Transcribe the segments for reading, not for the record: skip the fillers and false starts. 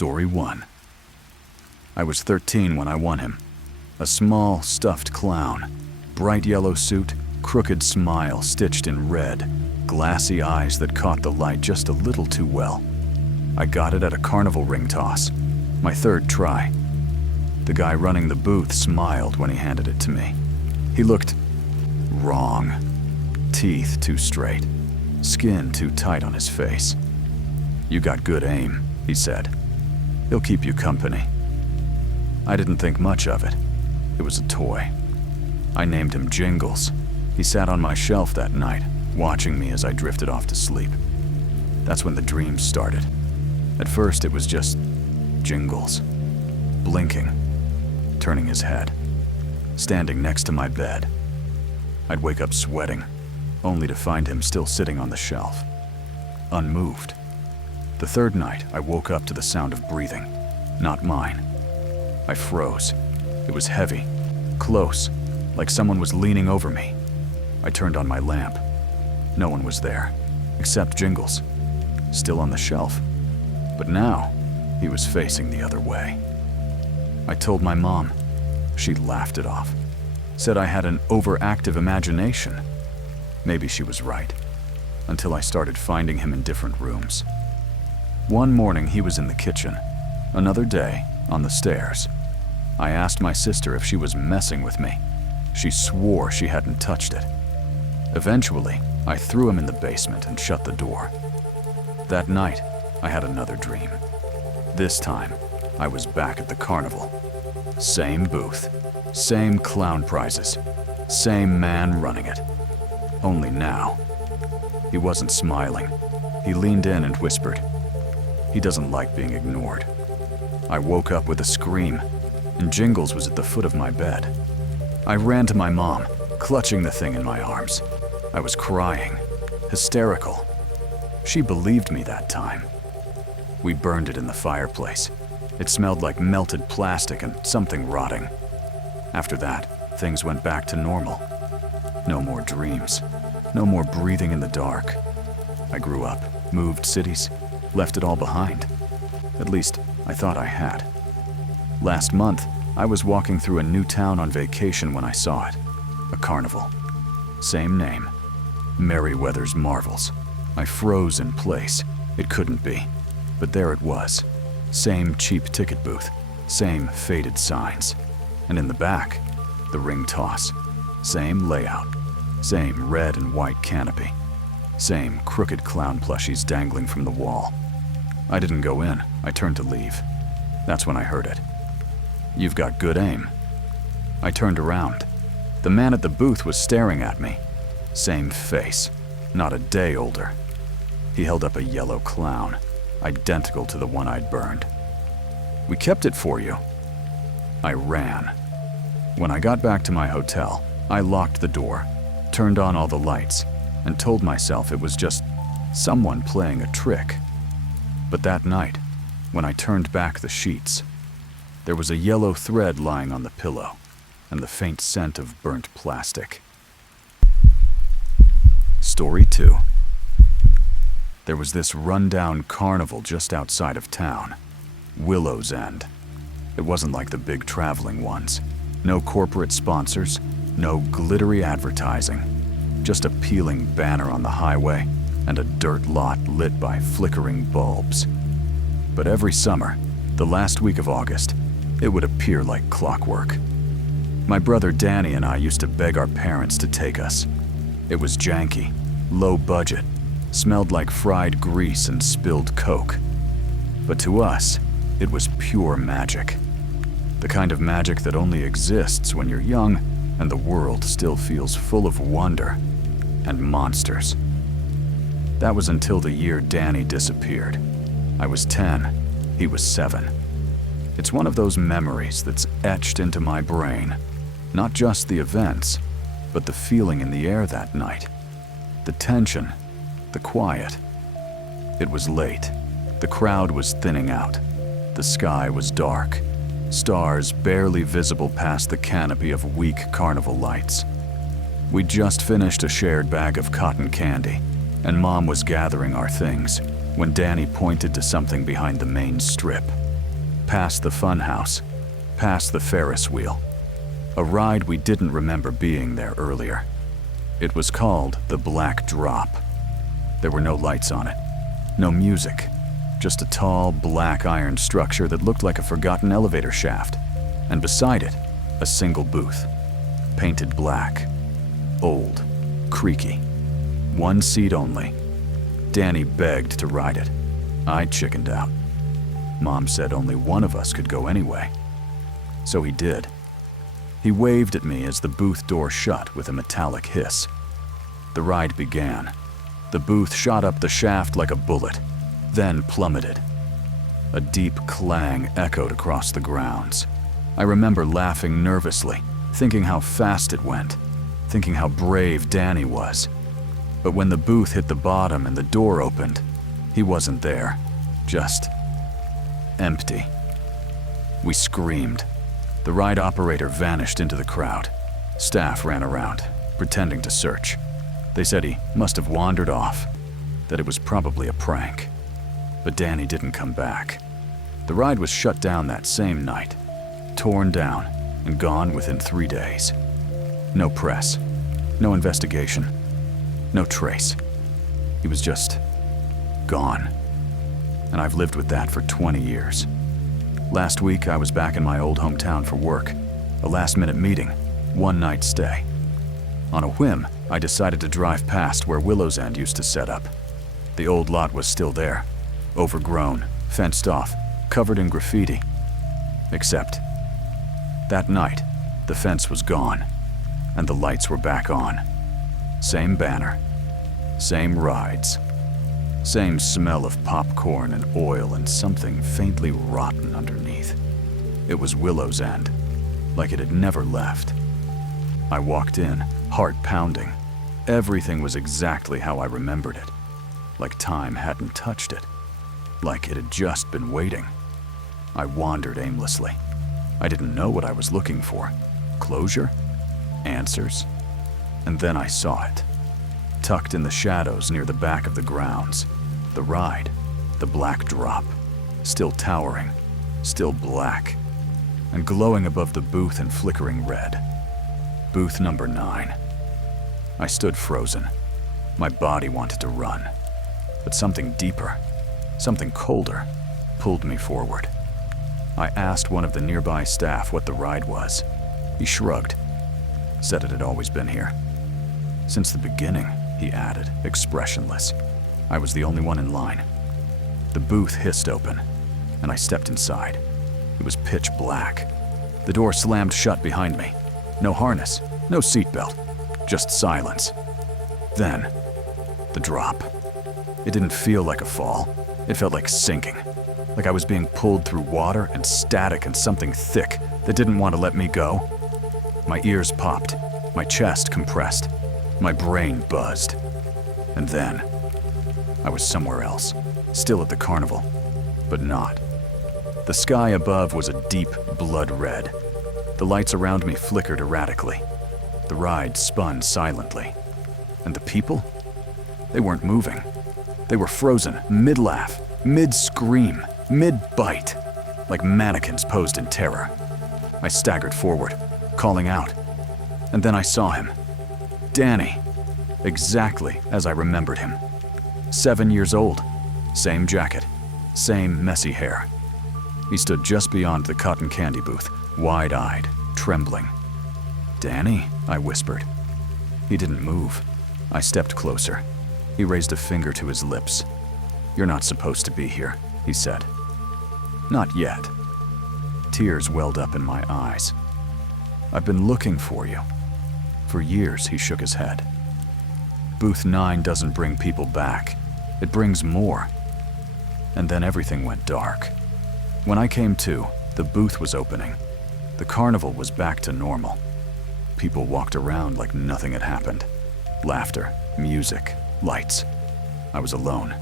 Story 1. I was 13 when I won him. A small, stuffed clown. Bright yellow suit, crooked smile stitched in red, glassy eyes that caught the light just a little too well. I got it at a carnival ring toss, my third try. The guy running the booth smiled when he handed it to me. He looked wrong. Teeth too straight, skin too tight on his face. "You got good aim," he said. "He'll keep you company." I didn't think much of it. It was a toy. I named him Jingles. He sat on my shelf that night, watching me as I drifted off to sleep. That's when the dreams started. At first, it was just Jingles, blinking, turning his head, standing next to my bed. I'd wake up sweating, only to find him still sitting on the shelf, unmoved. The third night, I woke up to the sound of breathing, not mine. I froze. It was heavy, close, like someone was leaning over me. I turned on my lamp. No one was there, except Jingles, still on the shelf. But now, he was facing the other way. I told my mom. She laughed it off, said I had an overactive imagination. Maybe she was right, until I started finding him in different rooms. One morning, he was in the kitchen. Another day, on the stairs. I asked my sister if she was messing with me. She swore she hadn't touched it. Eventually, I threw him in the basement and shut the door. That night, I had another dream. This time, I was back at the carnival. Same booth, same clown prizes, same man running it. Only now, he wasn't smiling. He leaned in and whispered, "He doesn't like being ignored." I woke up with a scream, and Jingles was at the foot of my bed. I ran to my mom, clutching the thing in my arms. I was crying, hysterical. She believed me that time. We burned it in the fireplace. It smelled like melted plastic and something rotting. After that, things went back to normal. No more dreams. No more breathing in the dark. I grew up, moved cities, left it all behind. At least, I thought I had. Last month, I was walking through a new town on vacation when I saw it. A carnival. Same name. Merriweather's Marvels. I froze in place. It couldn't be. But there it was. Same cheap ticket booth. Same faded signs. And in the back, the ring toss. Same layout. Same red and white canopy. Same crooked clown plushies dangling from the wall. I didn't go in. I turned to leave. That's when I heard it. "You've got good aim." I turned around. The man at the booth was staring at me. Same face, not a day older. He held up a yellow clown, identical to the one I'd burned. "We kept it for you." I ran. When I got back to my hotel, I locked the door, turned on all the lights, and told myself it was just someone playing a trick. But that night, when I turned back the sheets, there was a yellow thread lying on the pillow, and the faint scent of burnt plastic. Story 2. There was this rundown carnival just outside of town, Willow's End. It wasn't like the big traveling ones. No corporate sponsors, no glittery advertising. Just a peeling banner on the highway and a dirt lot lit by flickering bulbs. But every summer, the last week of August, it would appear like clockwork. My brother Danny and I used to beg our parents to take us. It was janky, low budget, smelled like fried grease and spilled Coke. But to us, it was pure magic. The kind of magic that only exists when you're young and the world still feels full of wonder and monsters. That was until the year Danny disappeared. I was 10, he was 7. It's one of those memories that's etched into my brain. Not just the events, but the feeling in the air that night. The tension, the quiet. It was late. The crowd was thinning out. The sky was dark. Stars barely visible past the canopy of weak carnival lights. We'd just finished a shared bag of cotton candy, and Mom was gathering our things when Danny pointed to something behind the main strip. past the fun house, past the Ferris wheel. A ride we didn't remember being there earlier. It was called the Black Drop. There were no lights on it, no music, just a tall, black iron structure that looked like a forgotten elevator shaft, and beside it, a single booth, painted black, old, creaky. One seat only. Danny begged to ride it. I chickened out. Mom said only one of us could go anyway. So he did. He waved at me as the booth door shut with a metallic hiss. The ride began. The booth shot up the shaft like a bullet, then plummeted. A deep clang echoed across the grounds. I remember laughing nervously, thinking how fast it went, thinking how brave Danny was. But when the booth hit the bottom and the door opened, he wasn't there, just empty. We screamed. The ride operator vanished into the crowd. Staff ran around, pretending to search. They said he must have wandered off, that it was probably a prank. But Danny didn't come back. The ride was shut down that same night, torn down and gone within 3 days. No press, no investigation, no trace. He was just gone. And I've lived with that for 20 years. Last week, I was back in my old hometown for work. A last-minute meeting, one-night stay. On a whim, I decided to drive past where Willow's End used to set up. The old lot was still there, overgrown, fenced off, covered in graffiti. Except, that night, the fence was gone, and the lights were back on. Same banner, same rides, same smell of popcorn and oil and something faintly rotten underneath. It was Willow's End, like it had never left. I walked in, heart pounding. Everything was exactly how I remembered it, like time hadn't touched it, like it had just been waiting. I wandered aimlessly. I didn't know what I was looking for. Closure? Answers? And then I saw it. Tucked in the shadows near the back of the grounds. The ride, the Black Drop, still towering, still black, and glowing above the booth in flickering red. Booth number 9. I stood frozen. My body wanted to run. But something deeper, something colder, pulled me forward. I asked one of the nearby staff what the ride was. He shrugged, said it had always been here. Since the beginning, he added, expressionless. I was the only one in line. The booth hissed open, and I stepped inside. It was pitch black. The door slammed shut behind me. No harness, no seatbelt, just silence. Then, the drop. It didn't feel like a fall. It felt like sinking, like I was being pulled through water and static and something thick that didn't want to let me go. My ears popped, my chest compressed, my brain buzzed. And then, I was somewhere else, still at the carnival, but not. The sky above was a deep blood red. The lights around me flickered erratically. The ride spun silently. And the people? They weren't moving. They were frozen, mid-laugh, mid-scream, mid-bite, like mannequins posed in terror. I staggered forward, calling out. And then I saw him. Danny. Exactly as I remembered him. 7 years old. Same jacket. Same messy hair. He stood just beyond the cotton candy booth, wide-eyed, trembling. Danny, I whispered. He didn't move. I stepped closer. He raised a finger to his lips. You're not supposed to be here, he said. Not yet. Tears welled up in my eyes. I've been looking for you. For years, he shook his head. Booth 9 doesn't bring people back. It brings more. And then everything went dark. When I came to, the booth was opening. The carnival was back to normal. People walked around like nothing had happened. Laughter, music, lights. I was alone.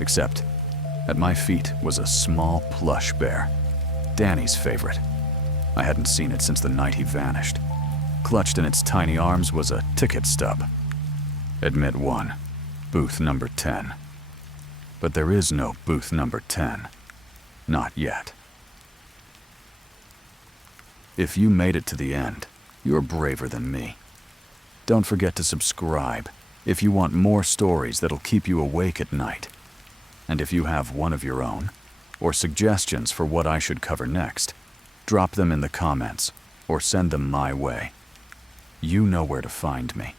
Except, at my feet was a small plush bear. Danny's favorite. I hadn't seen it since the night he vanished. Clutched in its tiny arms was a ticket stub. Admit 1, booth number 10. But there is no booth number 10. Not yet. If you made it to the end, you're braver than me. Don't forget to subscribe if you want more stories that'll keep you awake at night. And if you have one of your own, or suggestions for what I should cover next, drop them in the comments or send them my way. You know where to find me.